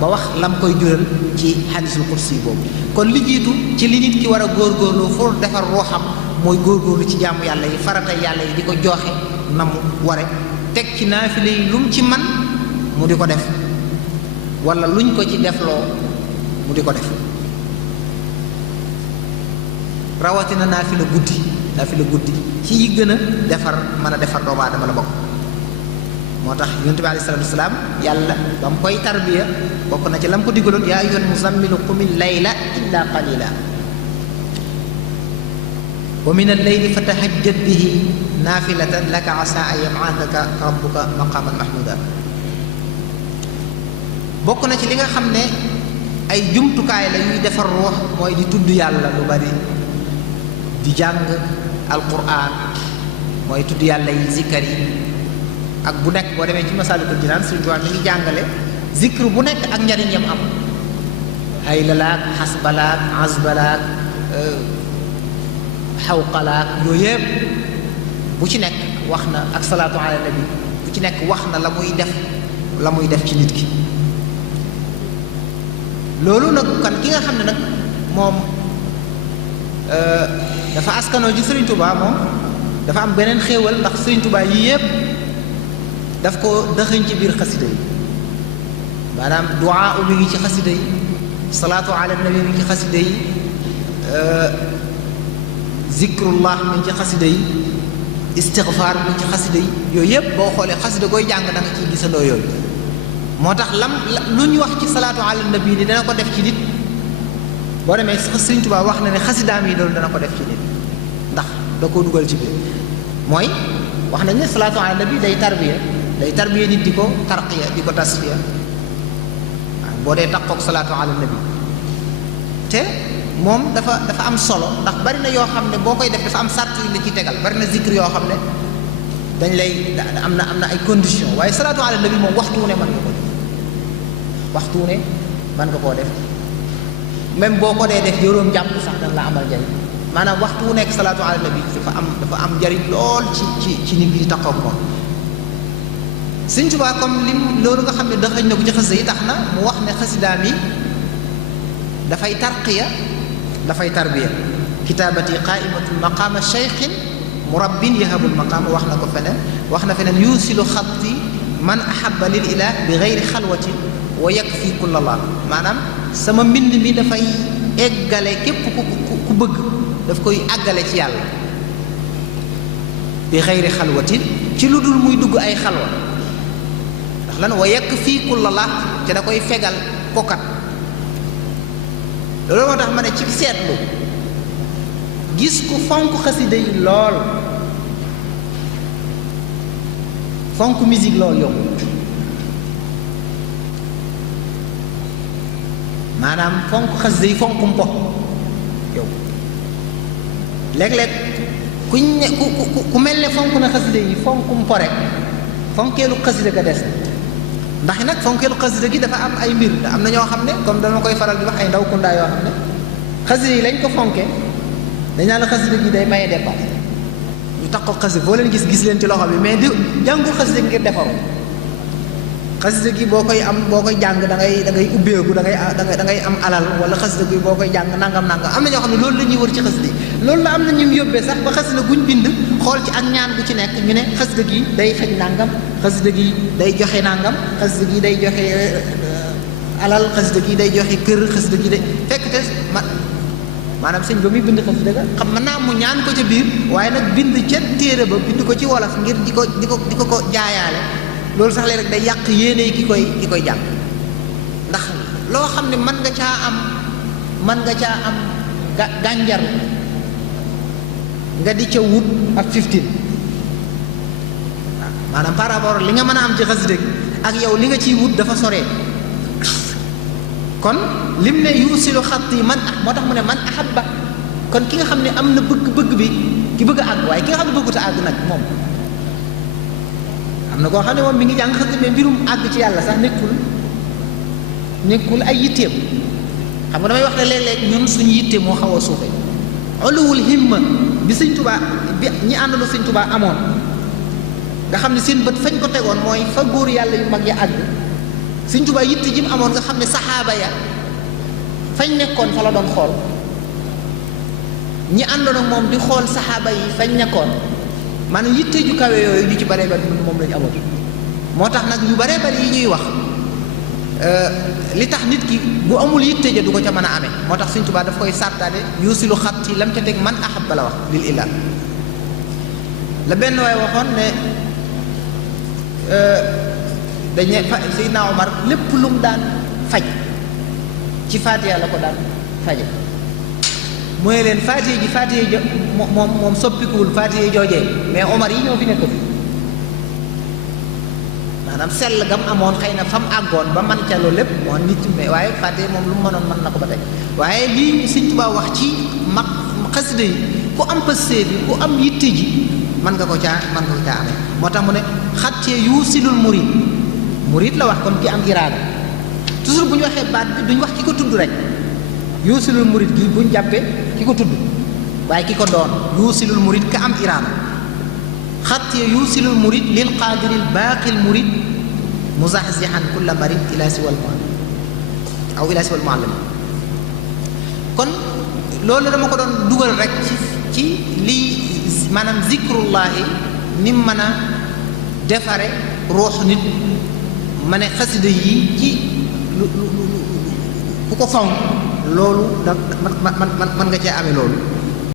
ba wax lam koy jural ci hadisul qudsi boobu. kon li jiitu ci li nit ki war a góorgóorlu pour defar ruuxam mooy góorgóorlu ci jaamu yàlla yi farata yàlla yi di ko joxe na mu ware teg ci naafile yi lu mu ci man mu di ko def wala luñ ko ci defloo mu di ko def rawatina naafila guddi ci yi gën a defar mën a defar doomu aadama la bokk. moo tax yonent bi alayhi salaatu wasalaam yàlla ba mu koy tarbiya bokk na ci lam ko digaloon yaa ayyuhal muzammilu qumil layla illa qalila wa min al-layli fatahajjad bihi naafilatan laka asaa an yab'athaka rabbuka maqaman mahmuda. bokk na ci li nga xam ne ay jumtukaay la yuy defar ruux mooy di tudd yàlla lu bari di jàng alquran mooy tudd yàlla yi zikkar yi ak bu nekk boo demee ci Masaalikul Jinaan Sëriñ Tuubaa mi ngi jàngale zikr bu nekk ak njariñ yam am haylalaak xasbalaak azbalaak xawqalaak yooyu yëpp bu ci nekk wax na ak salaatu ala nabi bu ci nekk wax na la muy def ci nit ki. loolu nag kan ki nga xam ne nag moom dafa askanoo ci Sëriñ Tuubaa moom dafa am beneen xéewal ndax Sëriñ Tuubaa yii yëpp daf ko dëxëñ ci biir xasida yi maanaam duwaa mi ngi ci xasida yi salaatu ala nabi mi ngi ci xasida yi zikrullah mi ngi ci xasida yi istigfaar mi ngi ci xasida yi yooyu yëpp boo xoolee xasida koy jàng da nga ciy gisandoo yooyu. moo tax lu ñu wax ci salaatu ala nabi ni dana ko def ci nit boo demee sax Sëriñ Tuubaa wax na ne xasidaam yi loolu dana ko def ci nit ndax da koo dugal ci biir mooy wax nañ ne salaatu ala nabi day tarbiya nit di ko tarqiya di ko tasfiya waaw boo dee taqoog salaatu ala nabi te moom dafa am solo ndax bari na yoo xam ne boo koy def dafa am sart yu la ciy tegal bari na zikr yoo xam ne dañ lay am na ay conditions waaye salaatu ala nabi moom waxtu wu ne mën nga ko def waxtu wu ne mën nga koo def même boo ko dee def juróom jàpp sax dañ la amal njariñ maanaam waxtu wu nekk salaatu ala nabi dafa am njariñ lool ci nit ñi taqoog moom. Sëriñ Tuubaa comme lim loolu nga xam ne daxañ na ko ci xasida yi tax na mu wax ne xasidaam yi dafay tarqiya dafay tarbiya kitaabati qaaimatun maqaama cheikhin murabbin yahabul maqaama wax na feneen yuusilu xatti man ahabba lil ilah bi gayri xalwatin wa yakfi kulla la maanaam sama mbind mi dafay eggale képp ku bëgg daf koy àggale ci yàlla bi gayri xalwatin ci lu dul muy dugg ay xalwa ndax lan wa yakfi kulla la te da koy fegal kokat loolu moo tax ma ne ci seetlu gis ku fonk xasida yi lool fonk musique lool yomb maanaam fonk xasida yi fonk mpo yow léeg-léeg ku mel ne fonk na xasida yi fonk mpo rek fonkeelu xasida ga des ndax nag fonkeelu xasida gi dafa am ay mbir am na ñoo xam ne comme dama koy faral di wax ay ndaw kundaa yoo xam ne xasida yi lañ ko fonke dañ naan la xasida gi day maye dépense ñu tax ko xasida boo leen gis leen ci loxo bi mais di jàngul xasida ngir defaru xasida gi boo koy jàng da ngay ubbeeku da ngay am alal wala xasida gi boo koy jàng nangam am na ñoo xam ne loolu la ñuy wër ci xasida yi loolu la am na ñu yóbbee sax ba xasida guñ bind xool ci ak ñaan bu ci nekk ñu ne xasida gi day faj nangam xasida gi day joxe nangam xasida gi day joxe alal xasida gi day joxe kër xasida gi day fekk te maanaam sëñ ba muy bind xasida ga xam mën naa mu ñaan ko ca biir waaye nag bind ca téere ba bind ko ci wolof ngir di ko jaayaale loolu sax léeg rek day yàq yéene ki koy jàng ndax loo xam ne mën nga caa am gànjar nga di ca wut ak 15 waaw maanaam par rapport li nga mën a am ci xasida gi ak yow li nga ciy wut dafa soree kon lim ne yuusilu xat yi man moo tax mu ne man ahabba kon ki nga xam ne am na bëgg-bëgg bi ki bëgg a àgg waaye ki nga xam ne bëggut a àgg nag moom am na koo xam ne moom mi ngi jàng xasida mais mbirum àgg ci yàlla sax nekkul ay yitteem xam nga damay wax ne léeg-léeg ñun suñu yitte moo xaw a suufe uluwul himma bi Sëñ Tuubaa bi ñi àndalu Sëñ Tuubaa amoon nga xam ne seen bët fañ ko tegoon mooy fa góor yàlla yu mag ya àgg Sëñ Tuubaa yitte ji mu amoon nga xam ne saxaaba ya fañ nekkoon fa la doon xool ñi àndoon ak moom di xool saxaaba yi fañ nekkoon maanaam yitte ju kawe yooyu ñu ci baree bari moom lañu amoon moo tax nag yu baree bari yi ñuy wax li tax nit ki bu amul yitte ja du ko ca mën a amee moo tax Sëñ Tuubaa daf koy sartaade yuusilu xat yi lam ca teg man ahabba la wax lil illah la benn waay waxoon ne dañ ne Seydina Omar lépp lu mu daan faj ci Faatiha la ko daan faje mooy leen Faatiha ji moom soppikuwul Faatiha joojee mais Omar yi ñoo fi nekk fi maanaam sell gam amoon xëy na fam àggoon ba man ca loolu lépp moo nit mais waaye Faatiha moom lu mu mënoon mën na ko ba tey waaye lii Sëñ Tuubaa wax ci mag xasida yi ku am pësee bi ku am yitte ji mën nga ko caa amee moo tax mu ne xattee yuusilul murid la wax comme ki am iraada toujours bu ñu waxee baat bi duñ wax ki ko tudd rek yuusilul murid gi buñ jàppee ki ko tudd waaye ki ko doon yuusilul murid ka am iraada xattee yuusilul murid lil qaadiril baaqil murid muzaxzixan kulla marid ila siwal muallim kon loolu dama ko doon dugal rek ci lii maanaam zikrullahi ni mu mën a defare ruux nit ma ne xasida yi ci ku ko fonk loolu da man nga cee amee loolu